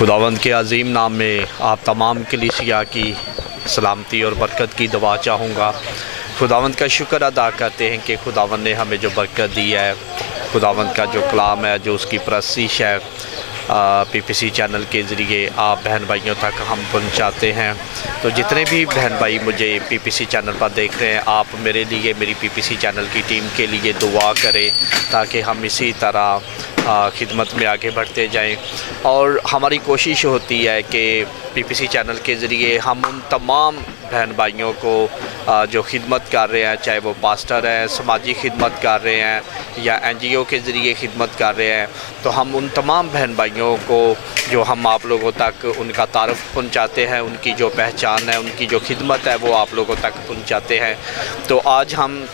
खुदावंद के अज़ीम नाम में आप तमाम कलीसिया की सलामती और बरकत की दुआ चाहूँगा। खुदावंद का शुक्र अदा करते हैं कि खुदावंद ने हमें जो बरकत दी है, खुदावंद का जो कलाम है, जो उसकी परस्तिश है, पीपीसी चैनल के ज़रिए आप बहन भाइयों तक हम पहुंचाते हैं। तो जितने भी बहन भाई मुझे पीपीसी चैनल पर देख रहे हैं, आप मेरे लिए, मेरी पीपीसी चैनल की टीम के लिए दुआ करें ताकि हम इसी तरह खिदमत में आगे बढ़ते जाएं। और हमारी कोशिश होती है कि पीपीसी चैनल के ज़रिए हम उन तमाम बहन भाइयों को जो खिदमत कर रहे हैं, चाहे वो पास्टर हैं, समाजी खिदमत कर रहे हैं या एनजीओ के ज़रिए खिदमत कर रहे हैं, तो हम उन तमाम बहन भाइयों को जो हम आप लोगों तक उनका तारुफ पहुंचाते हैं, उनकी जो पहचान है, उनकी जो खिदमत है, वो आप लोगों तक पहुंचाते हैं। तो आज हम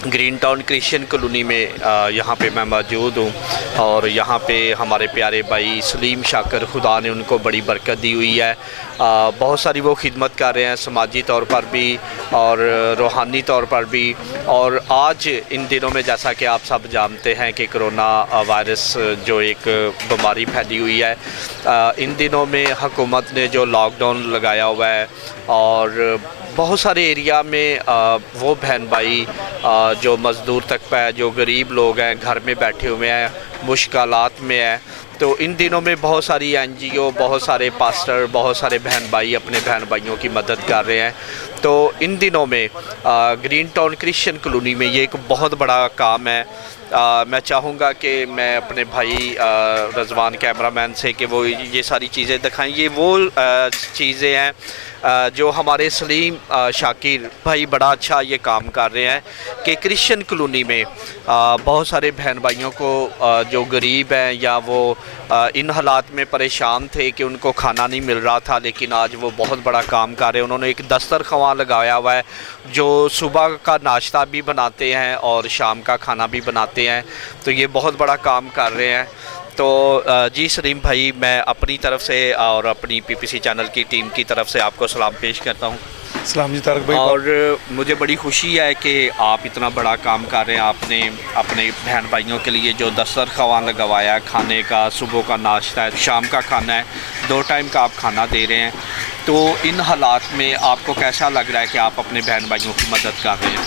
ग्रीन टाउन क्रिश्चियन कॉलोनी में यहाँ पे मैं मौजूद हूँ और यहाँ पे हमारे प्यारे भाई सलीम शाकर, खुदा ने उनको बड़ी बरकत दी हुई है। बहुत सारी वो खिदमत कर रहे हैं, समाजी तौर पर भी और रूहानी तौर पर भी। और आज इन दिनों में जैसा कि आप सब जानते हैं कि कोरोना वायरस जो एक बीमारी फैली हुई है, इन दिनों में हुकूमत ने जो लॉकडाउन लगाया हुआ है और बहुत सारे एरिया में वो बहन भाई जो मज़दूर तबका है, जो गरीब लोग हैं, घर में बैठे हुए हैं, मुश्किलात में है। तो इन दिनों में बहुत सारी एनजीओ, बहुत सारे पास्टर, बहुत सारे बहन भाई अपने बहन भाइयों की मदद कर रहे हैं। तो इन दिनों में ग्रीन टाउन क्रिश्चियन कॉलोनी में ये एक बहुत बड़ा काम है। मैं चाहूँगा कि मैं अपने भाई रज़वान कैमरामैन से कि वो ये सारी चीज़ें दिखाएं। ये वो चीज़ें हैं जो हमारे सलीम शाकिर भाई बड़ा अच्छा ये काम कर रहे हैं कि क्रिश्चियन कॉलोनी में बहुत सारे बहन भाइयों को जो गरीब हैं या वो इन हालात में परेशान थे कि उनको खाना नहीं मिल रहा था, लेकिन आज वो बहुत बड़ा काम कर रहे हैं। उन्होंने एक दस्तरख्वां लगाया हुआ है जो सुबह का नाश्ता भी बनाते हैं और शाम का खाना भी बनाते हैं। तो ये बहुत बड़ा काम कर रहे हैं। तो जी सलीम भाई, मैं अपनी तरफ से और अपनी पीपीसी चैनल की टीम की तरफ से आपको सलाम पेश करता हूँ। सलाम जी तारक भाई। और मुझे बड़ी खुशी है कि आप इतना बड़ा काम कर रहे हैं। आपने अपने बहन भाइयों के लिए जो दस्तरख्वां लगवाया है, खाने का, सुबह का नाश्ता है, शाम का खाना है, 2 टाइम का आप खाना दे रहे हैं। तो इन हालात में आपको कैसा लग रहा है कि आप अपने बहन भाइयों की मदद कर रहे हैं?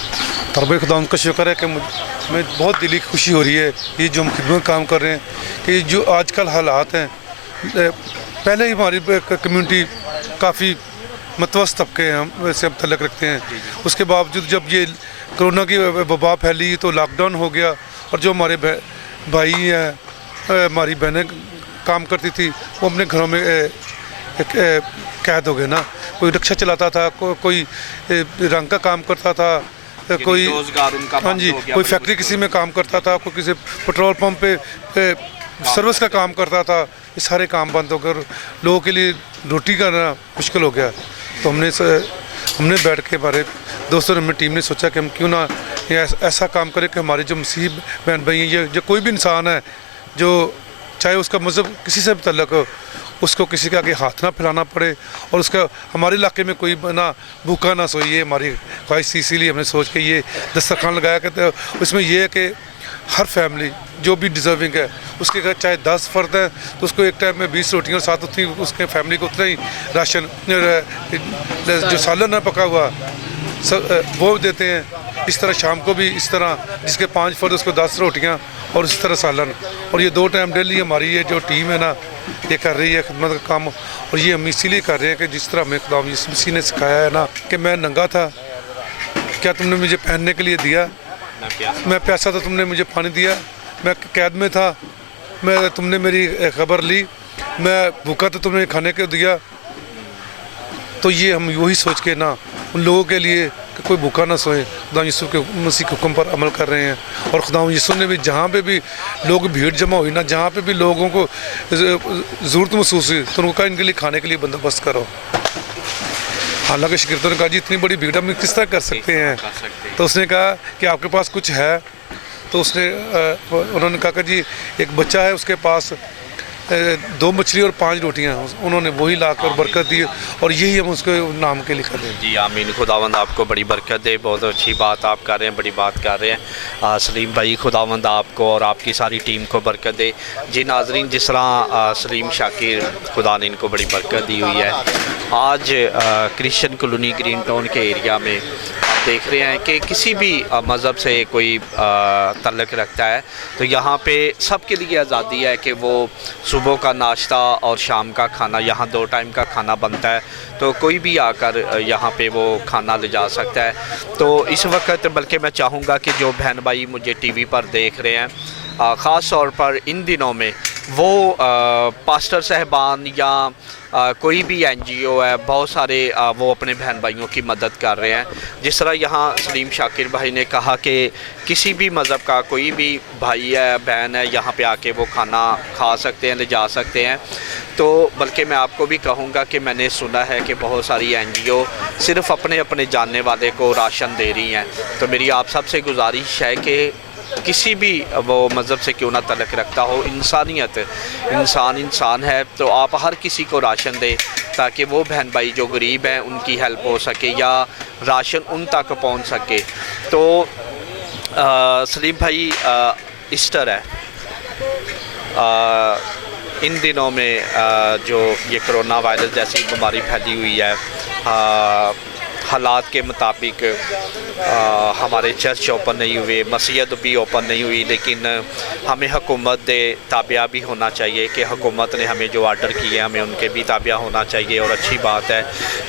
तारक भाई, खुदा उनका शुक्र है कि मैं बहुत दिली खुशी हो रही है ये जो हम खिदमत काम कर रहे हैं कि जो आजकल हालात हैं। पहले ही हमारी कम्युनिटी काफ़ी मतवस्त तबके हम से हम तल्लक रखते हैं। उसके बावजूद जब ये कोरोना की वबा फैली तो लॉकडाउन हो गया और जो हमारे भाई हैं, हमारी बहनें काम करती थी, वो अपने घरों में कैद हो गए ना। कोई रिक्शा चलाता था, कोई रंग का काम करता था, कोई रोजगार उनका, हाँ जी, कोई फैक्ट्री किसी में काम करता था, कोई किसी पेट्रोल पंप पे सर्विस का काम करता था। ये सारे काम बंद होकर लोगों के लिए रोटी करना मुश्किल हो गया। तो हमने बैठ के हमारे दोस्तों ने, टीम ने सोचा कि हम क्यों ना ये ऐसा काम करें कि हमारे जो मसीह बहन भाई हैं, जो कोई भी इंसान है, जो चाहे उसका मज़हब किसी से भी तल्लक हो, उसको किसी के आगे हाथ ना फैलाना पड़े और उसका हमारे इलाके में कोई ना भूखा ना सोए। ये हमारी ख्वाहिश थी, इसीलिए हमने सोच के ये दस्तरखान लगाया कि तो उसमें ये है कि हर फैमिली जो भी डिज़र्विंग है, उसके घर चाहे 10 फ़र्द हैं तो उसको एक टाइम में 20 रोटियों और साथ उतनी उसके फैमिली को उतना ही राशन, जो सालन है पका हुआ, वो देते हैं। इस तरह शाम को भी इस तरह जिसके 5 फ़र्द उसको 10 रोटियाँ और इस तरह सालन। और ये 2 टाइम डेली हमारी ये जो टीम है ना, ये कर रही है खिदमत का काम। और ये हम इसीलिए कर रहे हैं कि जिस तरह हमें खुदा यीशु मसीह ने सिखाया है ना कि मैं नंगा था, क्या तुमने मुझे पहनने के लिए दिया? मैं प्यासा था, तुमने मुझे पानी दिया। मैं कैद में था, तुमने मेरी खबर ली। मैं भूखा था, तुमने खाने को दिया। तो ये हम वही सोच के ना उन लोगों के लिए कि कोई भूखा ना सोए, खुदा यीशु के मसीह के हुक्म पर अमल कर रहे हैं। और खुदा यीशु ने भी जहाँ पे भी लोग भीड़ जमा हुई ना, जहाँ पे भी लोगों को ज़रूरत महसूस हुई, तो उनको कहा इनके लिए खाने के लिए बंदोबस्त करो। हालांकि शागिर्दों ने कहा जी इतनी बड़ी भीड़ हम किस तरह कर सकते हैं? तो उसने कहा कि आपके पास कुछ है? तो उन्होंने कहा कि जी एक बच्चा है, उसके पास 2 मछली और 5 रोटियां, उन्होंने वही लाकर बरकत दी और यही हम उसके नाम के लिए कर रहे हैं। जी आमीन, खुदावंद आपको बड़ी बरकत दे। बहुत अच्छी बात आप कर रहे हैं, बड़ी बात कर रहे हैं सलीम भाई। खुदावंद आपको और आपकी सारी टीम को बरकत दे। जी नाजरीन, जिस तरह सलीम शाकिर खुदा ने इनको बड़ी बरकत दी हुई है, आज क्रिश्चियन कॉलोनी ग्रीन टाउन के एरिया में आप देख रहे हैं कि किसी भी मज़हब से कोई तल्लुक़ रखता है तो यहाँ पे सबके लिए आज़ादी है कि वो सुबह का नाश्ता और शाम का खाना, यहाँ 2 टाइम का खाना बनता है, तो कोई भी आकर यहाँ पे वो खाना ले जा सकता है। तो इस वक्त बल्कि मैं चाहूँगा कि जो बहन भाई मुझे टीवी पर देख रहे हैं, ख़ास तौर पर इन दिनों में वो पास्टर साहबान या कोई भी NGO है, बहुत सारे वो अपने बहन भाइयों की मदद कर रहे हैं। जिस तरह यहाँ सलीम शाकिर भाई ने कहा कि किसी भी मज़हब का कोई भी भाई है, बहन है, यहाँ पे आके वो खाना खा सकते हैं, ले जा सकते हैं। तो बल्कि मैं आपको भी कहूँगा कि मैंने सुना है कि बहुत सारी NGO सिर्फ़ अपने अपने जानने वाले को राशन दे रही हैं। तो मेरी आप सबसे गुजारिश है कि किसी भी वो मज़हब से क्यों ना तल्लुक़ रखता हो, इंसानियत, इंसान है, तो आप हर किसी को राशन दें ताकि वो बहन भाई जो गरीब हैं उनकी हेल्प हो सके या राशन उन तक पहुंच सके। तो सलीम भाई, ईस्टर है, इन दिनों में जो ये कोरोना वायरस जैसी बीमारी फैली हुई है, हालात के मुताबिक हमारे चर्च ओपन नहीं हुए, मस्जिद भी ओपन नहीं हुई, लेकिन हमें हुकूमत दे ताबिया भी होना चाहिए कि हुकूमत ने हमें जो आर्डर किए हमें उनके भी ताबिया होना चाहिए। और अच्छी बात है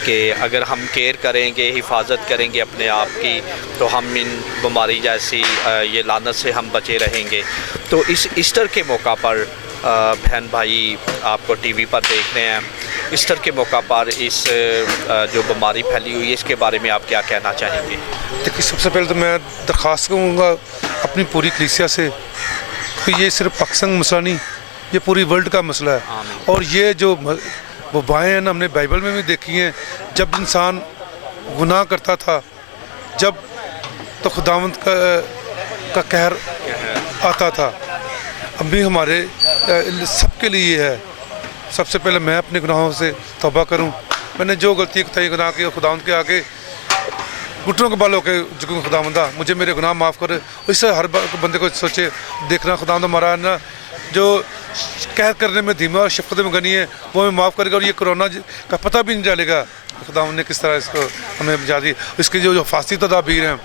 कि अगर हम केयर करेंगे, हिफाजत करेंगे अपने आप की, तो हम इन बीमारी जैसी ये लानत से हम बचे रहेंगे। तो इस ईस्टर के मौका पर बहन भाई आपको टीवी पर देख रहे हैं, ईस्टर के मौका पर इस जो बीमारी फैली हुई है इसके बारे में आप क्या कहना चाहेंगे? देखिए, सबसे पहले तो मैं दरख्वास्त करूँगा अपनी पूरी कलीसिया से कि ये सिर्फ पाकिस्तान का मसला नहीं, ये पूरी वर्ल्ड का मसला है। और ये जो वबाएँ हैं ना, हमने बाइबल में भी देखी हैं, जब इंसान गुनाह करता था जब तो खुदावंद का कहर आता था। अभी हमारे सबके लिए है, सबसे पहले मैं अपने गुनाहों से तौबा करूं। मैंने जो गलती कताई गुनाह की खुदावंद के आगे घुटनों के बाल होकर झुकूँ, खुदावंदा मुझे मेरे गुनाह माफ़ करे। इससे हर बंदे को सोचे देखना, खुदावंद हमारा ना जो कहर करने में धीमा और शफ़क़त में गनी है वो हमें माफ़ करेगा, और ये कोरोना का पता भी नहीं चलेगा खुदावंद ने किस तरह इसको हमें बचा दी। इसके जो फांसी तदाबीर हैं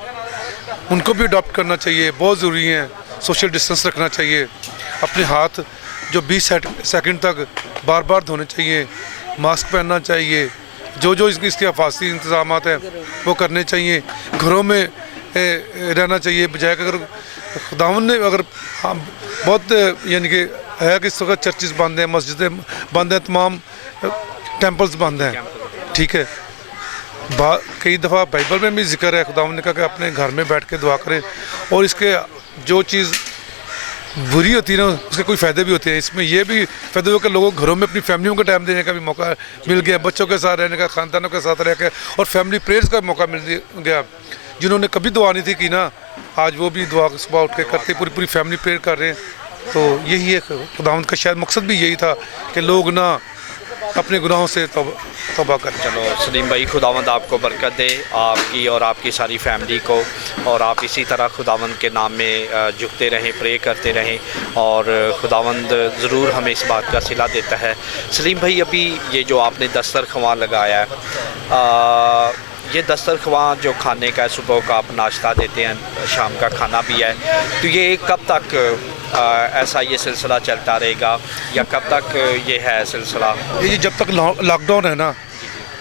उनको भी अडॉप्ट करना चाहिए, बहुत ज़रूरी है। सोशल डिस्टेंस रखना चाहिए, अपने हाथ जो 20 सेकंड तक बार बार धोने चाहिए, मास्क पहनना चाहिए, जो इसके हिफाजती इंतजाम हैं वो करने चाहिए, घरों में रहना चाहिए। बजाय कि अगर खुदावंद ने अगर बहुत यानी कि है कि इस वक्त चर्चेस बंद हैं, मस्जिदें बंद हैं, तमाम टेम्पल्स बंद हैं, ठीक है। कई दफ़ा बाइबल में भी जिक्र है, खुदावंद ने कहा कि अपने घर में बैठ के दुआ करें, और इसके जो चीज़ बुरी होती है ना उसके कोई फ़ायदे भी होते हैं। इसमें यह भी फ़ायदे हो कि लोगों को घरों में अपनी फैमिलियों को टाइम देने का भी मौका मिल गया, बच्चों के साथ रहने का, ख़ानदानों के साथ रह के, और फैमिली प्रेयर्स का मौका मिल गया। जिन्होंने कभी दुआ नहीं थी की ना, आज वो भी दुआ सुबह उठ के करते, पूरी फैमिली प्रेयर कर रहे हैं। तो यही है, खुदावंद का शायद मकसद भी यही था कि लोग ना अपने गुनाहों से तौबा करें। चलो सलीम भाई, खुदावंद आपको बरकत दे, आपकी और आपकी सारी फैमिली को, और आप इसी तरह खुदावंद के नाम में झुकते रहें, प्रे करते रहें, और खुदावंद ज़रूर हमें इस बात का सिला देता है। सलीम भाई, अभी ये जो आपने दस्तरख्वां लगाया है, ये दस्तरख्वां जो खाने का है, सुबह का आप नाश्ता देते हैं, शाम का खाना भी है, तो ये कब तक ऐसा ये सिलसिला चलता रहेगा या कब तक ये है सिलसिला? ये जब तक लॉकडाउन है ना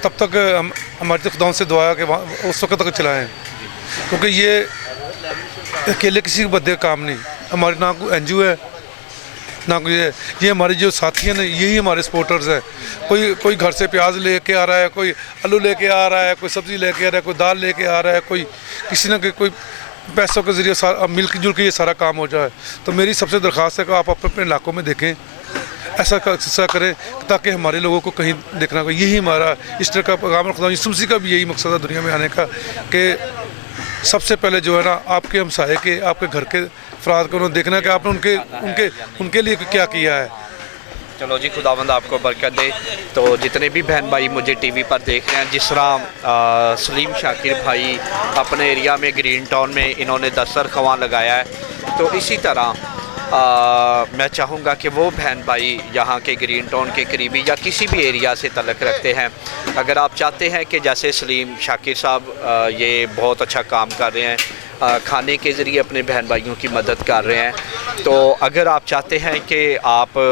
तब तक हम हमारी तो खुदावंद से दुआ है कि उस वक्त तक चलाएँ, क्योंकि ये अकेले किसी के बदे काम नहीं। हमारे ना कोई NGO है ना कोई ये हमारे जो साथी हैं ना, यही हमारे सपोर्टर्स हैं। कोई घर से प्याज लेके आ रहा है, कोई आलू लेके आ रहा है, कोई सब्ज़ी लेके आ रहा है, कोई दाल लेके आ रहा है, कोई किसी ना कोई पैसों के ज़रिए मिल जुल के ये सारा काम हो जाए। तो मेरी सबसे दरख्वास्त है कि आप अपने इलाकों में देखें, ऐसा करें ताकि हमारे लोगों को कहीं देखना को। यही हमारा ईस्टर का पैगाम, खुदा यीशु मसीह का भी यही मकसद है दुनिया में आने का, कि सबसे पहले जो है ना आपके हमसाये के, आपके घर के अफराद को देखना कि आपने उनके लिए क्या किया है। चलो जी, खुदावंद आपको बरकत दे। तो जितने भी बहन भाई मुझे टीवी पर देख रहे हैं, जिस तरह सलीम शाकिर भाई अपने एरिया में ग्रीन टाउन में इन्होंने दस्तरख्वां लगाया है, तो इसी तरह मैं चाहूँगा कि वो बहन भाई यहाँ के ग्रीन टाउन के करीबी या किसी भी एरिया से तल्लुक़ रखते हैं, अगर आप चाहते हैं कि जैसे सलीम शाकिर साहब ये बहुत अच्छा काम कर रहे हैं, खाने के ज़रिए अपने बहन भाइयों की मदद कर रहे हैं, तो अगर आप चाहते हैं कि आप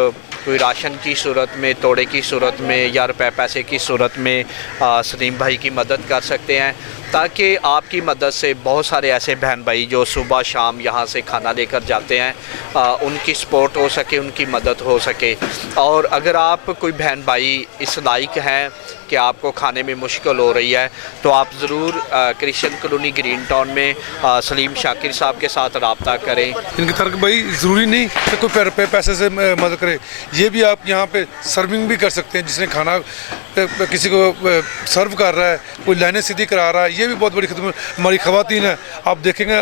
कोई राशन की सूरत में, तोड़े की सूरत में या रुपए पैसे की सूरत में सलीम भाई की मदद कर सकते हैं, ताकि आपकी मदद से बहुत सारे ऐसे बहन भाई जो सुबह शाम यहाँ से खाना लेकर जाते हैं, उनकी सपोर्ट हो सके, उनकी मदद हो सके। और अगर आप कोई बहन भाई इस लायक हैं कि आपको खाने में मुश्किल हो रही है, तो आप ज़रूर क्रिश्चियन कॉलोनी ग्रीन टाउन में सलीम शाकिर साहब के साथ रब्ता करें। इनकी तरह भाई ज़रूरी नहीं कि कोई पैसे से मदद करे, ये भी आप यहाँ पे सर्विंग भी कर सकते हैं। जिसने खाना किसी को सर्व कर रहा है, कोई लाइनें सीधी करा रहा है, ये भी बहुत बड़ी खिदमत हमारी ख़वातीन है। आप देखेंगे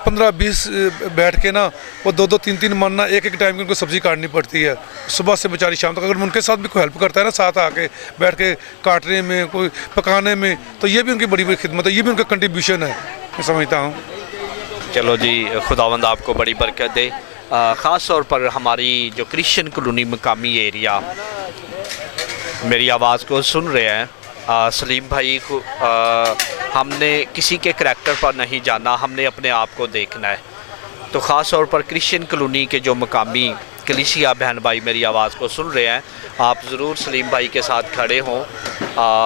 15-20 बैठ के ना, वो 2-2, 3-3 मन ना एक टाइम की उनको सब्ज़ी काटनी पड़ती है, सुबह से बेचारी शाम तक। अगर उनके साथ भी कोई हेल्प करता है ना, साथ आके बैठ के काटने में, कोई पकाने में, तो ये भी उनकी बड़ी बड़ी खिदमत है, ये भी उनका कंट्रीब्यूशन है, मैं समझता हूँ। चलो जी, खुदावंद आपको बड़ी बरकत दे। ख़ास तौर पर हमारी जो क्रिश्चियन कॉलोनी मकामी एरिया मेरी आवाज़ को सुन रहे हैं, सलीम भाई को हमने किसी के करैक्टर पर नहीं जाना, हमने अपने आप को देखना है। तो ख़ास तौर पर क्रिश्चियन कॉलोनी के जो मकामी कलीसिया बहन भाई मेरी आवाज़ को सुन रहे हैं, आप ज़रूर सलीम भाई के साथ खड़े हों,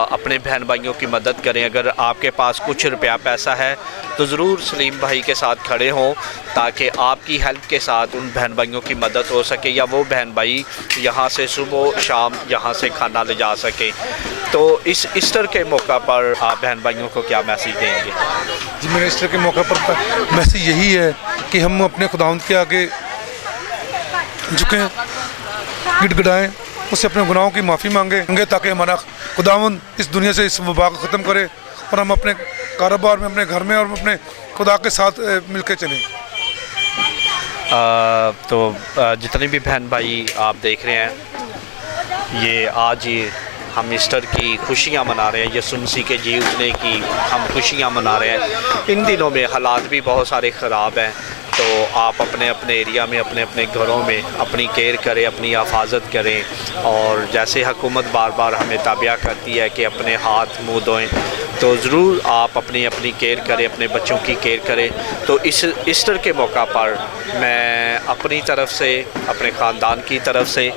अपने बहन भाइयों की मदद करें। अगर आपके पास कुछ रुपया पैसा है तो ज़रूर सलीम भाई के साथ खड़े हों, ताकि आपकी हेल्प के साथ उन बहन भाइयों की मदद हो सके, या वो बहन भाई यहाँ से सुबह शाम यहाँ से खाना ले जा सके। तो इस ईस्टर के मौका पर आप बहन भाइयों को क्या मैसेज देंगे? जी, मेरे ईस्टर के मौका पर मैसेज यही है कि हम अपने खुदावंद के आगे झुकें, गिड़गिड़ाएं, उससे अपने गुनाहों की माफ़ी मांगे, ताकि हमारा खुदावंद इस दुनिया से इस वबा को ख़त्म करे और हम अपने कारोबार में, अपने घर में और अपने खुदा के साथ मिलकर चलें। तो जितने भी बहन भाई आप देख रहे हैं, ये आज ही हम ईस्टर की खुशियाँ मना रहे हैं, यीशु मसीह के जी उठने की हम खुशियाँ मना रहे हैं। इन दिनों में हालात भी बहुत सारे ख़राब हैं, तो आप अपने अपने एरिया में, अपने अपने घरों में अपनी केयर करें, अपनी हिफाजत करें। और जैसे हुकूमत बार बार हमें ताबिया करती है कि अपने हाथ मुँह धोएं, तो ज़रूर आप अपनी अपनी केयर करें, अपने बच्चों की केयर करें। तो इस ईस्टर के मौका पर मैं अपनी तरफ से, अपने ख़ानदान की तरफ से,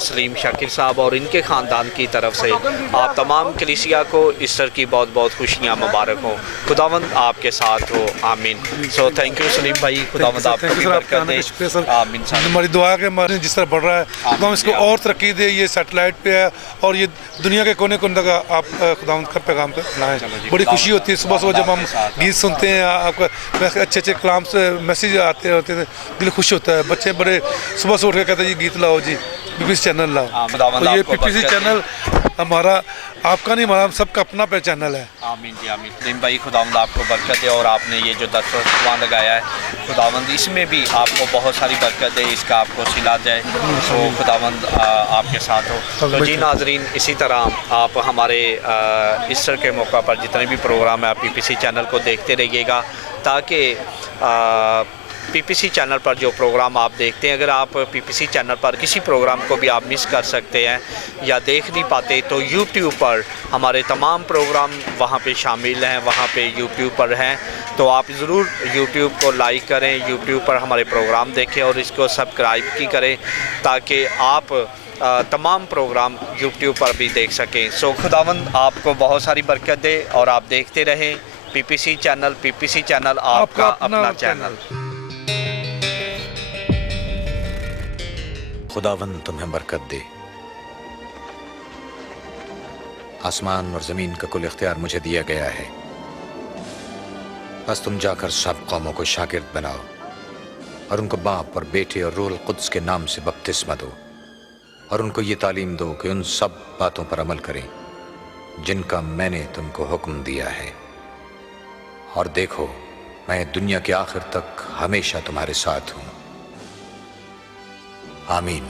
सलीम शाकिर साहब और इनके ख़ानदान की तरफ से आप तमाम कलीसिया को ईस्टर की बहुत बहुत खुशियाँ मुबारक हों। खुदावंद आपके साथ हो, आमीन। सो थैंक यू सलीम भाई, खुदावंद आपको भी बरकत दे, आमीन। हमारी दुआ है कि हमारे जिस तरह बढ़ रहा है, तो हम इसको और तरक्की दे। ये सैटेलाइट पे है और ये दुनिया के कोने कोने तक आप खुदावंद का पैगाम फैलाएं। बड़ी खुशी होती है सुबह सुबह जब हम गीत सुनते हैं, आपका अच्छे अच्छे कलाम से मैसेज आते होते हैं, दिल खुश होता है। बच्चे बड़े सुबह से उठ के कहते हैं जी गीत लाओ जी, पीपीसी चैनल लाओ। तो ये पीपीसी चैनल हमारा, आपका नहीं, हमारा सबका अपना पे चैनल है। आमीन जी, आमीन। सलीम भाई, खुदावंद आपको बरकत दे। और आपने ये जो दस्तरख्वां लगाया है, खुदावंद इसमें भी आपको बहुत सारी बरकत दे, इसका आपको सिला जाए। तो खुदावंद आपके साथ हो। तो जी नाजरीन, इसी तरह आप हमारे ईस्टर के मौका पर जितने भी प्रोग्राम है आप पीपीसी चैनल को देखते रहिएगा, ताकि पीपीसी चैनल पर जो प्रोग्राम आप देखते हैं, अगर आप पीपीसी चैनल पर किसी प्रोग्राम को भी आप मिस कर सकते हैं या देख नहीं पाते, तो यूट्यूब पर हमारे तमाम प्रोग्राम वहाँ पे शामिल हैं, वहाँ पे यूट्यूब पर हैं। तो आप ज़रूर यूट्यूब को लाइक करें, यूट्यूब पर हमारे प्रोग्राम देखें और इसको सब्सक्राइब की करें, ताकि आप तमाम प्रोग्राम यूट्यूब पर भी देख सकें। सो खुदावंद आपको बहुत सारी बरकत दे और आप देखते रहें पीपीसी चैनल। पीपीसी चैनल आपका अपना चैनल। खुदावंद तुम्हें बरकत दे। आसमान और ज़मीन का कुल इख्तियार मुझे दिया गया है, बस तुम जाकर सब कौमों को शागिर्द बनाओ और उनको बाप और बेटे और रूह कुद्स के नाम से बपतिस्मा दो, और उनको ये तालीम दो कि उन सब बातों पर अमल करें जिनका मैंने तुमको हुक्म दिया है। और देखो, मैं दुनिया के आखिर तक हमेशा तुम्हारे साथ हूँ। आमीन।